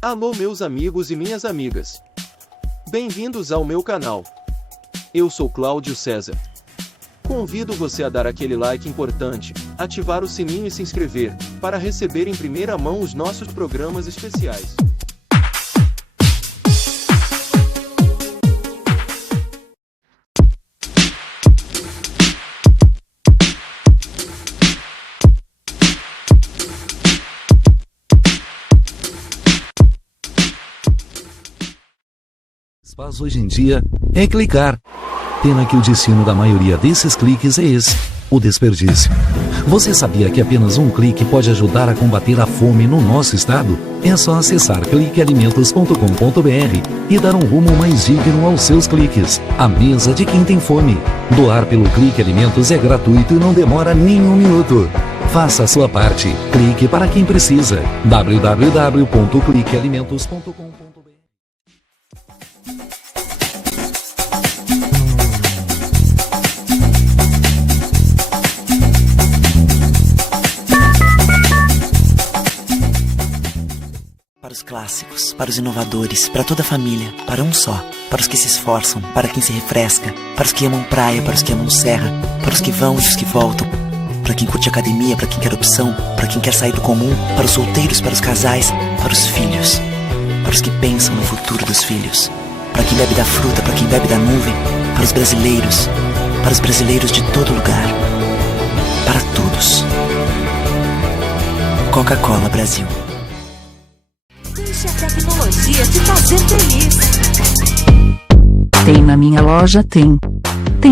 Alô meus amigos e minhas amigas. Bem-vindos ao meu canal. Eu sou Cláudio César. Convido você a dar aquele like importante, ativar o sininho e se inscrever, para receber em primeira mão os nossos programas especiais. Faz hoje em dia é clicar. Pena que o destino da maioria desses cliques é esse, o desperdício. Você sabia que apenas um clique pode ajudar a combater a fome no nosso estado? É só acessar cliquealimentos.com.br e dar um rumo mais digno aos seus cliques. A mesa de quem tem fome. Doar pelo Clique Alimentos é gratuito e não demora nem um minuto. Faça a sua parte. Clique para quem precisa. www.cliquealimentos.com.br. Para os clássicos, para os inovadores, para toda a família, para um só, para os que se esforçam, para quem se refresca, para os que amam praia, para os que amam serra, para os que vão e os que voltam, para quem curte academia, para quem quer opção, para quem quer sair do comum, para os solteiros, para os casais, para os filhos, para os que pensam no futuro dos filhos, para quem bebe da fruta, para quem bebe da nuvem, para os brasileiros de todo lugar, para todos. Coca-Cola Brasil. Deixa a tecnologia te fazer feliz. Tem na minha loja, tem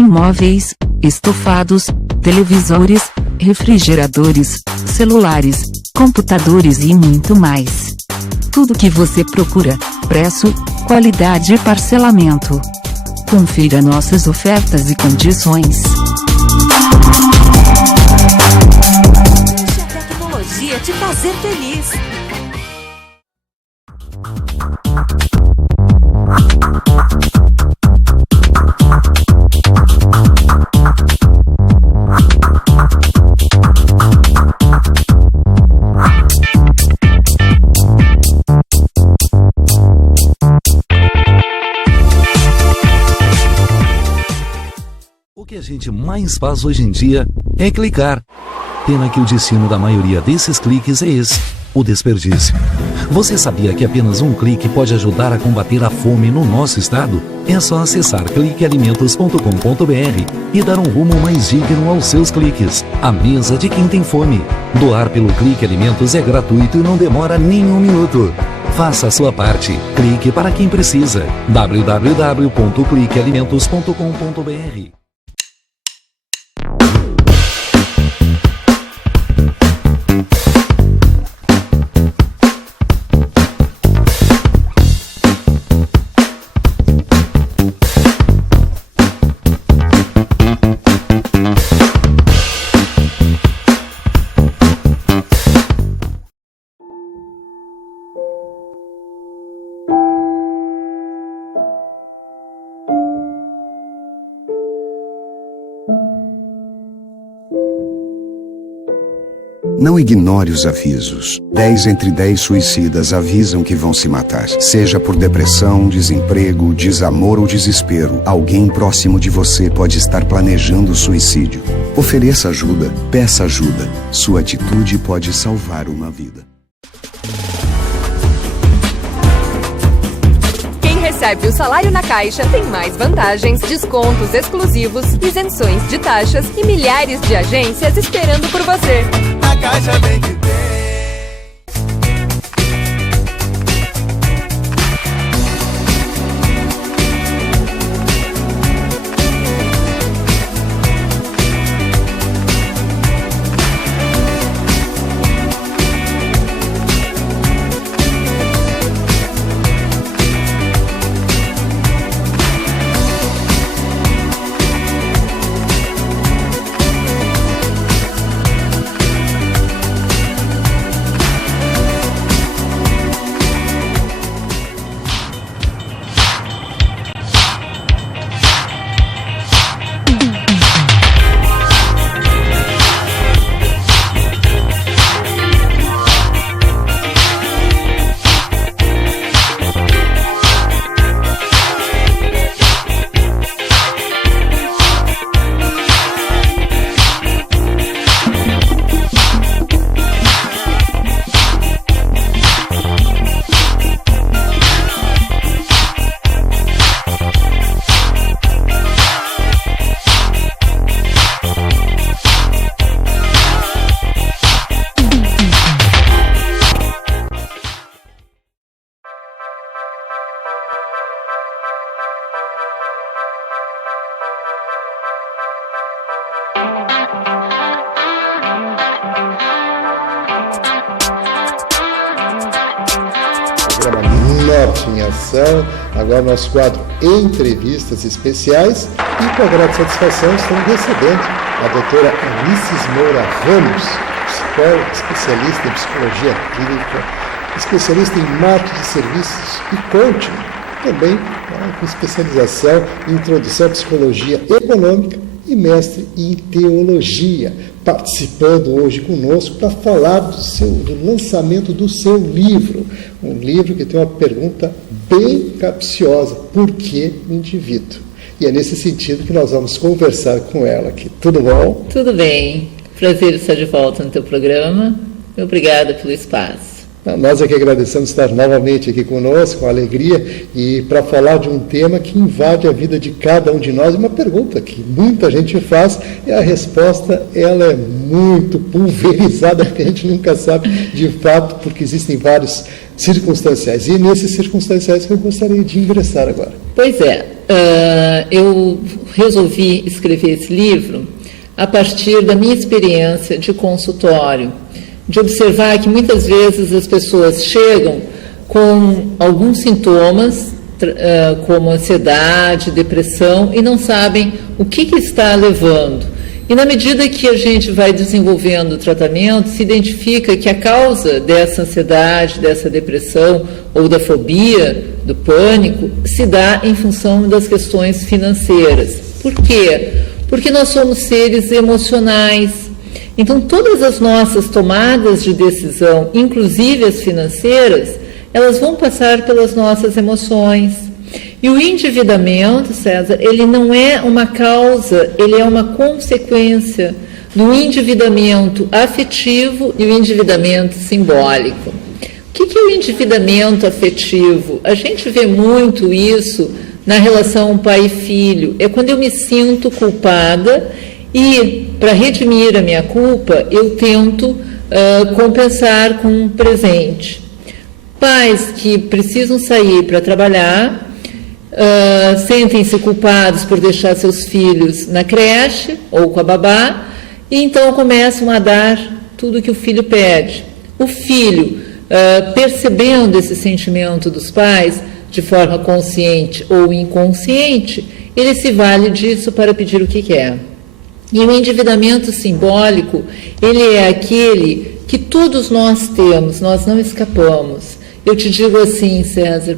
móveis, estofados, televisores, refrigeradores, celulares, computadores e muito mais. Tudo que você procura, preço, qualidade e parcelamento. Confira nossas ofertas e condições. Deixa a tecnologia te fazer feliz. O que a gente mais faz hoje em dia é clicar. Pena que o destino da maioria desses cliques é esse, o desperdício. Você sabia que apenas um clique pode ajudar a combater a fome no nosso estado? É só acessar cliquealimentos.com.br e dar um rumo mais digno aos seus cliques. A mesa de quem tem fome. Doar pelo Clique Alimentos é gratuito e não demora nem um minuto. Faça a sua parte. Clique para quem precisa. www.cliquealimentos.com.br. Não ignore os avisos. 10 entre 10 suicidas avisam que vão se matar. Seja por depressão, desemprego, desamor ou desespero, alguém próximo de você pode estar planejando suicídio. Ofereça ajuda, peça ajuda. Sua atitude pode salvar uma vida. Quem recebe o salário na Caixa tem mais vantagens, descontos exclusivos, isenções de taxas e milhares de agências esperando por você. A Caixa vem que tem. programa Norte em Ação, agora nosso quadro Entrevistas Especiais, e com a grande satisfação estamos recebendo a doutora Ulisses Moura Ramos, psicóloga, especialista em psicologia clínica, especialista em marketing de serviços e coaching, também com especialização em introdução à psicologia econômica e mestre em teologia, participando hoje conosco para falar do lançamento do seu livro, um livro que tem uma pergunta bem capciosa: por que o indivíduo? E é nesse sentido que nós vamos conversar com ela aqui. Tudo bom? Tudo bem. Prazer estar de volta no teu programa. Obrigada pelo espaço. Nós é que agradecemos estar novamente aqui conosco, com alegria, e para falar de um tema que invade a vida de cada um de nós. Uma pergunta que muita gente faz e a resposta ela é muito pulverizada, porque a gente nunca sabe de fato, porque existem vários circunstanciais. E nesses circunstanciais que eu gostaria de ingressar agora. Pois é, eu resolvi escrever esse livro a partir da minha experiência de consultório, de observar que muitas vezes as pessoas chegam com alguns sintomas, como ansiedade, depressão, e não sabem o que está levando. E na medida que a gente vai desenvolvendo o tratamento, se identifica que a causa dessa ansiedade, dessa depressão ou da fobia, do pânico, se dá em função das questões financeiras. Por quê? Porque nós somos seres emocionais. Então, todas as nossas tomadas de decisão, inclusive as financeiras, elas vão passar pelas nossas emoções. E o endividamento, César, ele não é uma causa, ele é uma consequência do endividamento afetivo e o endividamento simbólico. O que é o endividamento afetivo? A gente vê muito isso na relação pai e filho. É quando eu me sinto culpada e, para redimir a minha culpa, eu tento compensar com um presente. Pais que precisam sair para trabalhar, sentem-se culpados por deixar seus filhos na creche ou com a babá, e então começam a dar tudo que o filho pede. O filho, percebendo esse sentimento dos pais, de forma consciente ou inconsciente, ele se vale disso para pedir o que quer. E o endividamento simbólico, ele é aquele que todos nós temos, nós não escapamos. Eu te digo assim, César,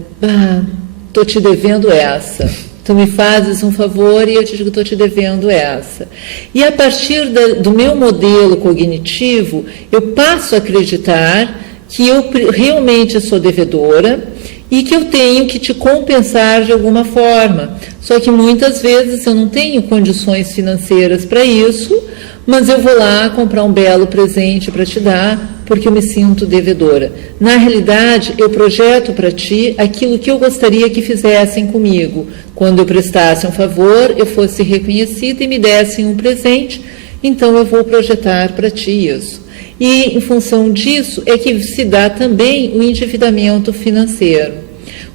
estou te devendo essa. Tu me fazes um favor e eu te digo, estou te devendo essa. E a partir do meu modelo cognitivo, eu passo a acreditar que eu realmente sou devedora e que eu tenho que te compensar de alguma forma. Só que muitas vezes eu não tenho condições financeiras para isso, mas eu vou lá comprar um belo presente para te dar, porque eu me sinto devedora. Na realidade, eu projeto para ti aquilo que eu gostaria que fizessem comigo. Quando eu prestasse um favor, eu fosse reconhecida e me dessem um presente, então eu vou projetar para ti isso. E, em função disso, é que se dá também o endividamento financeiro.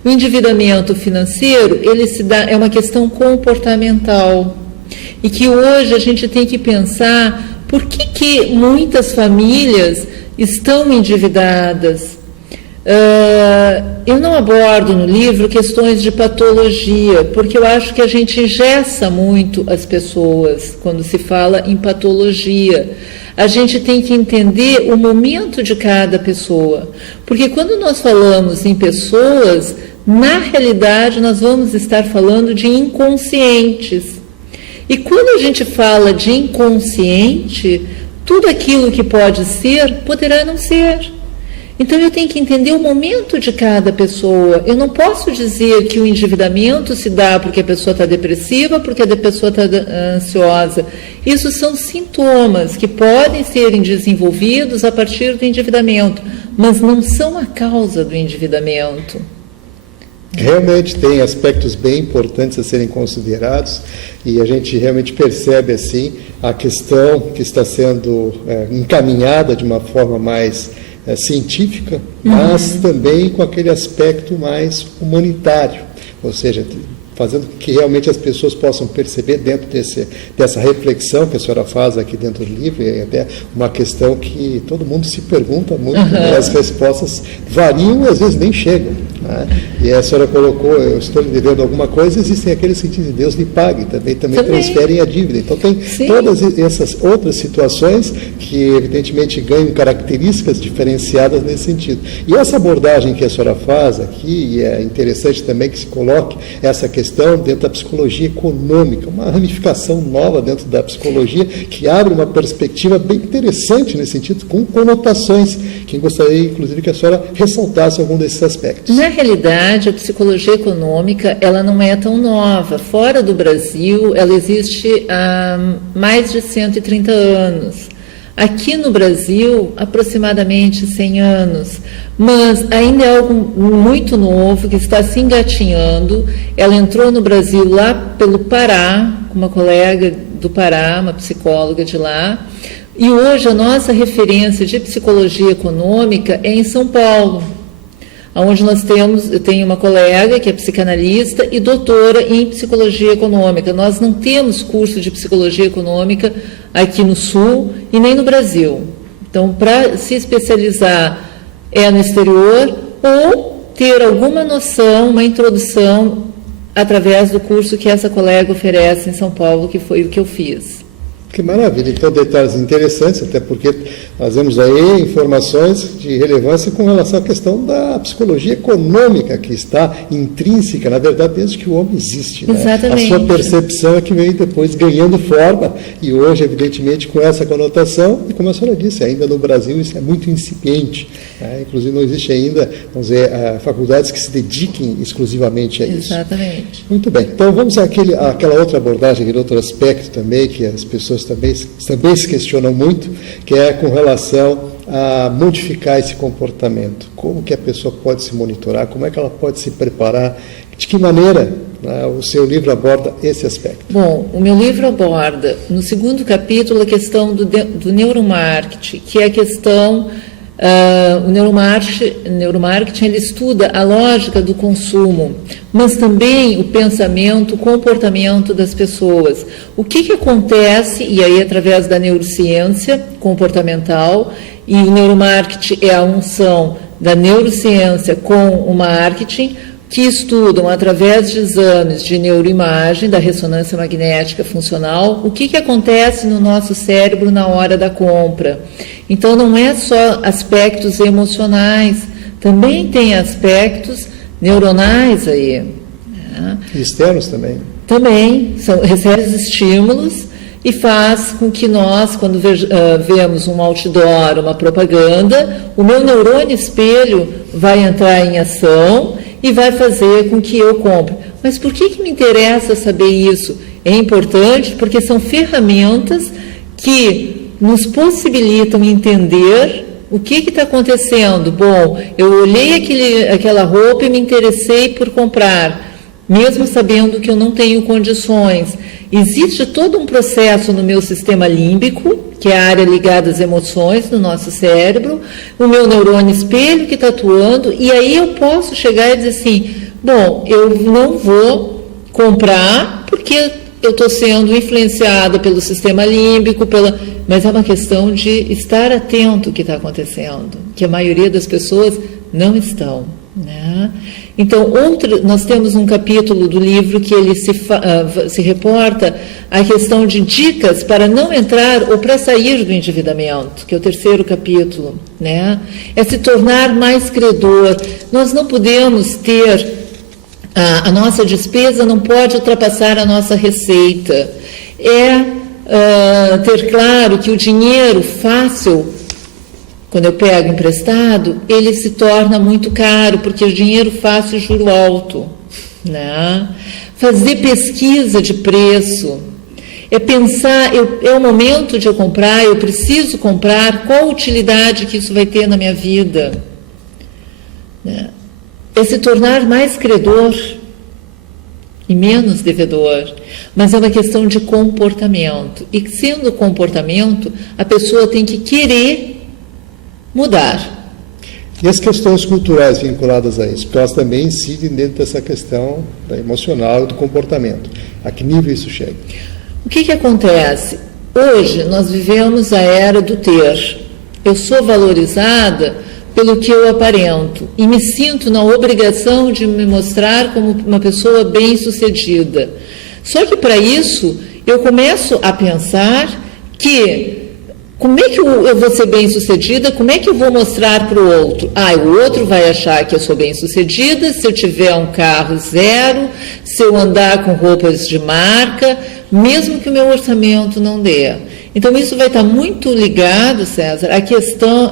O endividamento financeiro, ele se dá, é uma questão comportamental. E que hoje a gente tem que pensar por que muitas famílias estão endividadas. Eu não abordo no livro questões de patologia, porque eu acho que a gente engessa muito as pessoas quando se fala em patologia. A gente tem que entender o momento de cada pessoa, porque quando nós falamos em pessoas, na realidade nós vamos estar falando de inconscientes. E quando a gente fala de inconsciente, tudo aquilo que pode ser, poderá não ser. Então eu tenho que entender o momento de cada pessoa. Eu não posso dizer que o endividamento se dá porque a pessoa está depressiva, porque a pessoa está ansiosa. Isso são sintomas que podem serem desenvolvidos a partir do endividamento, mas não são a causa do endividamento. Realmente tem aspectos bem importantes a serem considerados e a gente realmente percebe assim a questão que está sendo encaminhada de uma forma mais científica, mas também com aquele aspecto mais humanitário, ou seja, fazendo com que realmente as pessoas possam perceber dentro dessa reflexão que a senhora faz aqui dentro do livro, e até uma questão que todo mundo se pergunta muito, né? As respostas variam e às vezes nem chegam, né? E a senhora colocou, eu estou lhe devendo alguma coisa, existem aqueles que dizem, Deus lhe pague, também transferem a dívida. Então tem todas essas outras situações que evidentemente ganham características diferenciadas nesse sentido. E essa abordagem que a senhora faz aqui, e é interessante também que se coloque essa questão dentro da psicologia econômica, uma ramificação nova dentro da psicologia que abre uma perspectiva bem interessante nesse sentido, com conotações, que gostaria inclusive que a senhora ressaltasse algum desses aspectos. Na realidade, a psicologia econômica, ela não é tão nova. Fora do Brasil, ela existe há mais de 130 anos. Aqui no Brasil, aproximadamente 100 anos, mas ainda é algo muito novo, que está se engatinhando. Ela entrou no Brasil lá pelo Pará, com uma colega do Pará, uma psicóloga de lá, e hoje a nossa referência de psicologia econômica é em São Paulo, onde eu tenho uma colega que é psicanalista e doutora em psicologia econômica. Nós não temos curso de psicologia econômica aqui no Sul e nem no Brasil. Então, para se especializar é no exterior ou ter alguma noção, uma introdução através do curso que essa colega oferece em São Paulo, que foi o que eu fiz. Que maravilha, então detalhes interessantes, até porque fazemos aí informações de relevância com relação à questão da psicologia econômica, que está intrínseca, na verdade, desde que o homem existe. Né? Exatamente. A sua percepção é que vem depois ganhando forma, e hoje, evidentemente, com essa conotação, e como a senhora disse, ainda no Brasil isso é muito incipiente, né? Inclusive não existe ainda, vamos dizer, faculdades que se dediquem exclusivamente a isso. Exatamente. Muito bem, então vamos àquela outra abordagem, aquele outro aspecto também, que as pessoas também se questionam muito, que é com relação a modificar esse comportamento. Como que a pessoa pode se monitorar, como é que ela pode se preparar, de que maneira, né, o seu livro aborda esse aspecto? Bom, o meu livro aborda, no segundo capítulo, a questão do neuromarketing, que é a questão... o neuromarketing ele estuda a lógica do consumo, mas também o pensamento, o comportamento das pessoas. O que acontece, e aí através da neurociência comportamental, e o neuromarketing é a unção da neurociência com o marketing, que estudam através de exames de neuroimagem, da ressonância magnética funcional, o que acontece no nosso cérebro na hora da compra. Então, não é só aspectos emocionais, também tem aspectos neuronais aí. Né? Externos também. Também, recebe estímulos e faz com que nós, quando vemos um outdoor, uma propaganda, o meu neurônio espelho vai entrar em ação e vai fazer com que eu compre. Mas por que me interessa saber isso? É importante porque são ferramentas que nos possibilitam entender o que está acontecendo. Bom, eu olhei aquela roupa e me interessei por comprar, mesmo sabendo que eu não tenho condições. Existe todo um processo no meu sistema límbico, que é a área ligada às emoções no nosso cérebro, o meu neurônio espelho que está atuando, e aí eu posso chegar e dizer assim, bom, eu não vou comprar porque eu estou sendo influenciada pelo sistema límbico, mas é uma questão de estar atento ao que está acontecendo, que a maioria das pessoas não estão, né? Então, nós temos um capítulo do livro que ele se reporta à questão de dicas para não entrar ou para sair do endividamento, que é o terceiro capítulo, né? É se tornar mais credor. Nós não podemos ter, a nossa despesa não pode ultrapassar a nossa receita. Ter claro que o dinheiro fácil, quando eu pego emprestado, ele se torna muito caro, porque o dinheiro fácil, juro alto, né? Fazer pesquisa de preço, é pensar, é o momento de eu comprar, eu preciso comprar, qual a utilidade que isso vai ter na minha vida, né? É se tornar mais credor e menos devedor, mas é uma questão de comportamento, e sendo comportamento, a pessoa tem que querer mudar. E as questões culturais vinculadas a isso, porque elas também incidem dentro dessa questão da emocional e do comportamento. A que nível isso chega? O que acontece? Hoje nós vivemos a era do ter. Eu sou valorizada pelo que eu aparento e me sinto na obrigação de me mostrar como uma pessoa bem-sucedida. Só que para isso eu começo a pensar que como é que eu vou ser bem-sucedida, como é que eu vou mostrar para o outro? O outro vai achar que eu sou bem-sucedida se eu tiver um carro zero, se eu andar com roupas de marca, mesmo que o meu orçamento não dê. Então isso vai estar muito ligado, César,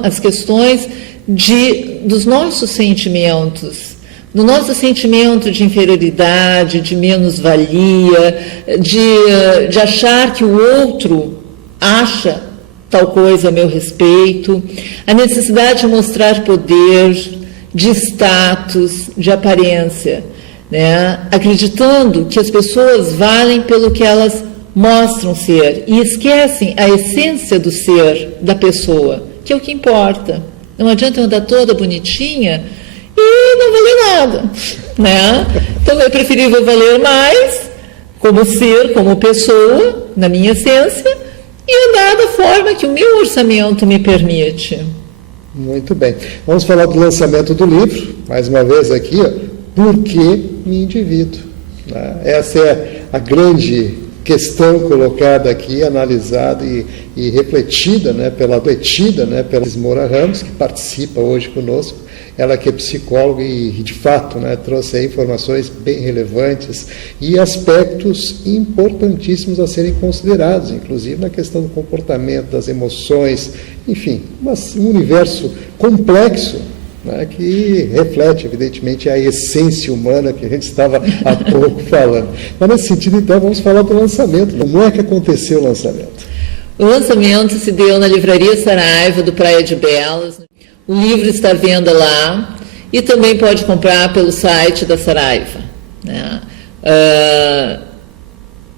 às questões dos nossos sentimentos, do nosso sentimento de inferioridade, de menos-valia, de achar que o outro acha tal coisa a meu respeito, a necessidade de mostrar poder, de status, de aparência, né? Acreditando que as pessoas valem pelo que elas mostram ser e esquecem a essência do ser da pessoa, que é o que importa. Não adianta eu andar toda bonitinha e não valer nada, né? Então é preferível valer mais como ser, como pessoa, na minha essência, e andar da forma que o meu orçamento me permite. Muito bem. Vamos falar do lançamento do livro, mais uma vez aqui, Por que me endivido? Essa é a grande questão colocada aqui, analisada e refletida, pela Isis Moura Ramos, que participa hoje conosco. Ela que é psicóloga e, de fato, trouxe aí informações bem relevantes e aspectos importantíssimos a serem considerados, inclusive na questão do comportamento, das emoções, enfim, um universo complexo, que reflete, evidentemente, a essência humana que a gente estava há pouco falando. Mas, nesse sentido, então, vamos falar do lançamento. Como é que aconteceu o lançamento? O lançamento se deu na Livraria Saraiva, do Praia de Belas. O livro está à venda lá e também pode comprar pelo site da Saraiva.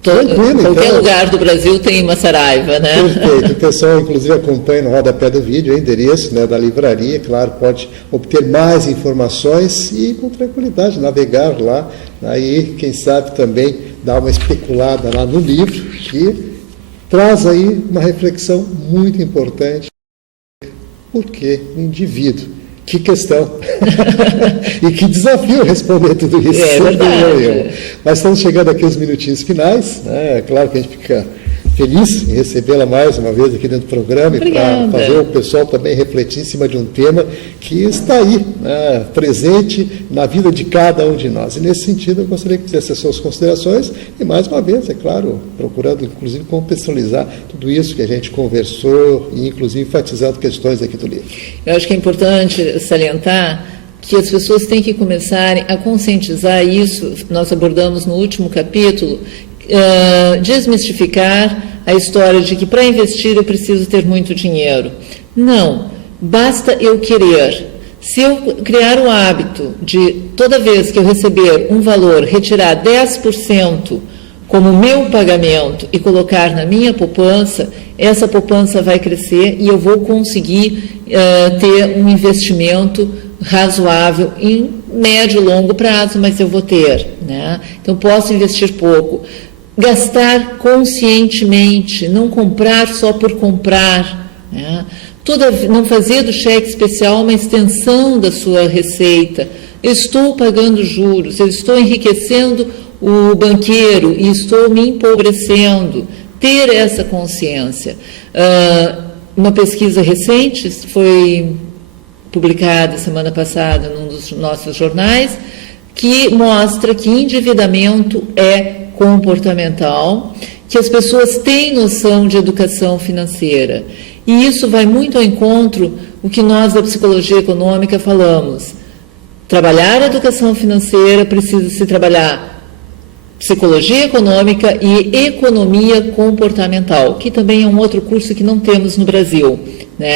Qualquer lugar do Brasil tem uma Saraiva, né? Perfeito. O pessoal, inclusive, acompanha no rodapé do vídeo o endereço da livraria. Claro, pode obter mais informações e, com tranquilidade, navegar lá. Aí, quem sabe, também dar uma especulada lá no livro, que traz aí uma reflexão muito importante. Por que o indivíduo? Que questão! E que desafio responder tudo isso. É verdade. Mas estamos chegando aqui aos minutinhos finais. É claro que a gente fica feliz em recebê-la mais uma vez aqui dentro do programa. Obrigada. E para fazer o pessoal também refletir em cima de um tema que está aí, presente na vida de cada um de nós. E nesse sentido eu gostaria que fizesse as suas considerações e, mais uma vez, é claro, procurando inclusive contextualizar tudo isso que a gente conversou e inclusive enfatizando questões aqui do livro. Eu acho que é importante salientar que as pessoas têm que começarem a conscientizar isso. Nós abordamos no último capítulo, desmistificar a história de que para investir eu preciso ter muito dinheiro. Não, basta eu querer. Se eu criar o hábito de, toda vez que eu receber um valor, retirar 10% como meu pagamento e colocar na minha poupança, essa poupança vai crescer e eu vou conseguir ter um investimento razoável em médio e longo prazo, mas eu vou ter. Então, posso investir pouco. Gastar conscientemente, não comprar só por comprar. Não fazer do cheque especial uma extensão da sua receita. Eu estou pagando juros, eu estou enriquecendo o banqueiro e estou me empobrecendo. Ter essa consciência. Uma pesquisa recente foi publicada semana passada num dos nossos jornais, que mostra que endividamento é comportamental, que as pessoas têm noção de educação financeira. E isso vai muito ao encontro o que nós da psicologia econômica falamos. Trabalhar a educação financeira precisa se trabalhar psicologia econômica e economia comportamental, que também é um outro curso que não temos no Brasil,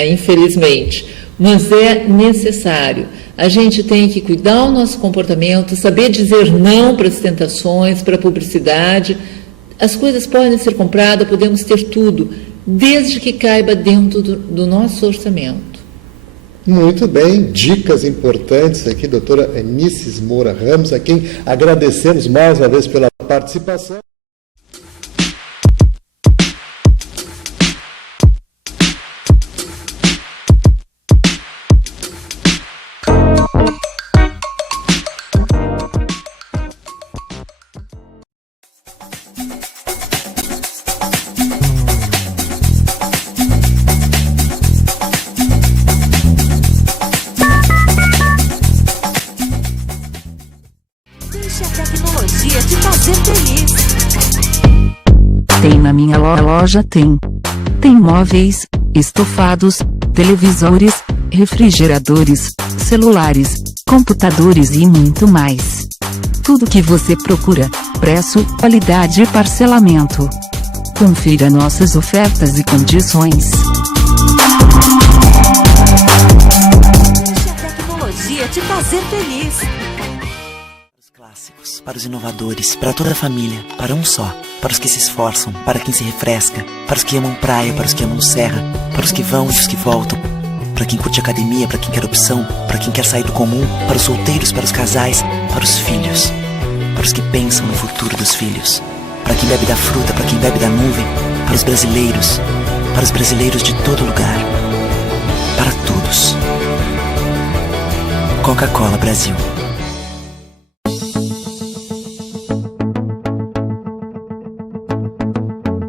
infelizmente. Mas é necessário. A gente tem que cuidar do nosso comportamento, saber dizer não para as tentações, para a publicidade. As coisas podem ser compradas, podemos ter tudo, desde que caiba dentro do nosso orçamento. Muito bem, dicas importantes aqui, doutora Anices Moura Ramos, a quem agradecemos mais uma vez pela participação. Deixe a tecnologia te fazer feliz. Tem na minha loja, tem móveis, estofados, televisores, refrigeradores, celulares, computadores e muito mais. Tudo que você procura, preço, qualidade e parcelamento. Confira nossas ofertas e condições. Deixe a tecnologia te fazer feliz. Clássicos, para os inovadores, para toda a família, para um só, para os que se esforçam, para quem se refresca, para os que amam praia, para os que amam serra, para os que vão e os que voltam, para quem curte academia, para quem quer opção, para quem quer sair do comum, para os solteiros, para os casais, para os filhos, para os que pensam no futuro dos filhos, para quem bebe da fruta, para quem bebe da nuvem, para os brasileiros de todo lugar, para todos. Coca-Cola Brasil.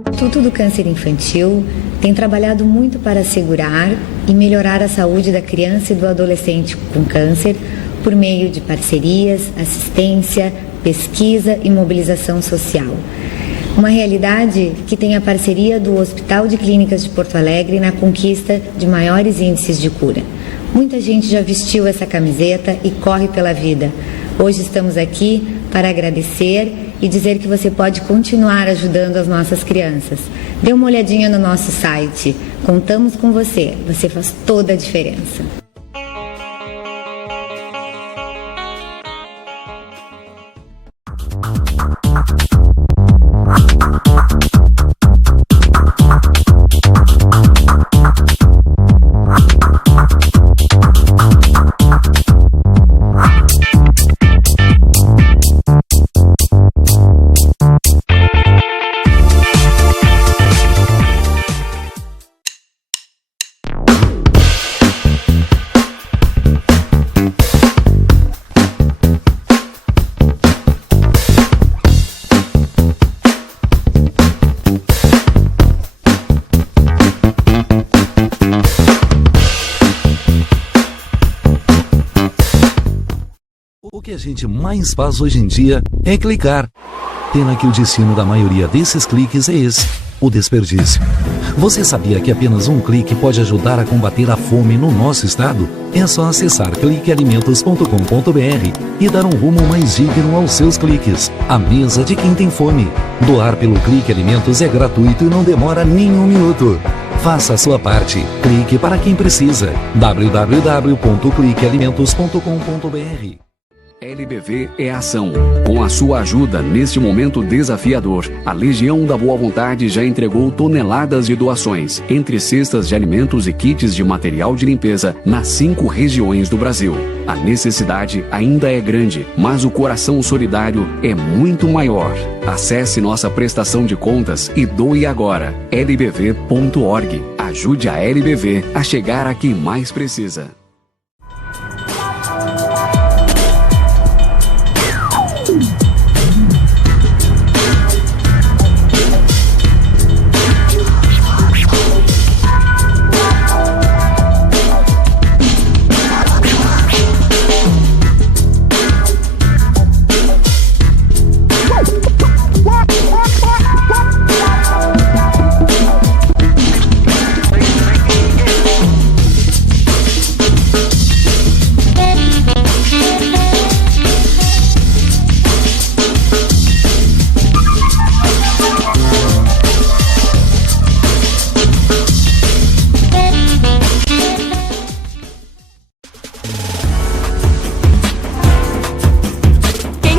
O Instituto do Câncer Infantil tem trabalhado muito para assegurar e melhorar a saúde da criança e do adolescente com câncer por meio de parcerias, assistência, pesquisa e mobilização social. Uma realidade que tem a parceria do Hospital de Clínicas de Porto Alegre na conquista de maiores índices de cura. Muita gente já vestiu essa camiseta e corre pela vida. Hoje estamos aqui para agradecer e dizer que você pode continuar ajudando as nossas crianças. Dê uma olhadinha no nosso site. Contamos com você. Você faz toda a diferença. O que a gente mais faz hoje em dia é clicar. Pena que o destino da maioria desses cliques é esse, o desperdício. Você sabia que apenas um clique pode ajudar a combater a fome no nosso estado? É só acessar cliquealimentos.com.br e dar um rumo mais digno aos seus cliques. A mesa de quem tem fome. Doar pelo Clique Alimentos é gratuito e não demora nem um minuto. Faça a sua parte. Clique para quem precisa. www.cliquealimentos.com.br. LBV é ação. Com a sua ajuda neste momento desafiador, a Legião da Boa Vontade já entregou toneladas de doações, entre cestas de alimentos e kits de material de limpeza, nas 5 regiões do Brasil. A necessidade ainda é grande, mas o coração solidário é muito maior. Acesse nossa prestação de contas e doe agora. lbv.org. Ajude a LBV a chegar a quem mais precisa.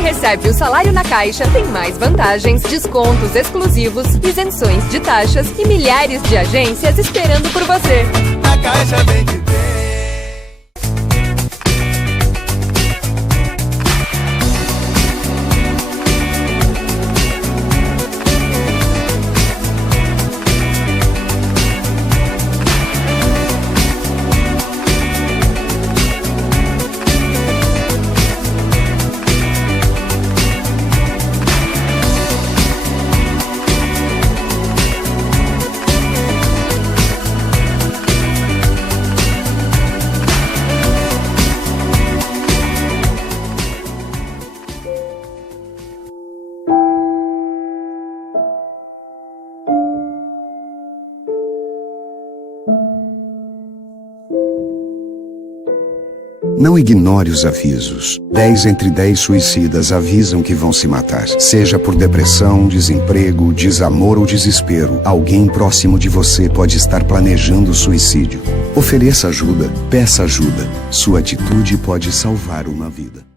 Recebe o salário na Caixa, tem mais vantagens, descontos exclusivos, isenções de taxas e milhares de agências esperando por você. Na Caixa vem que tem. Não ignore os avisos. 10 entre 10 suicidas avisam que vão se matar. Seja por depressão, desemprego, desamor ou desespero, alguém próximo de você pode estar planejando suicídio. Ofereça ajuda, peça ajuda. Sua atitude pode salvar uma vida.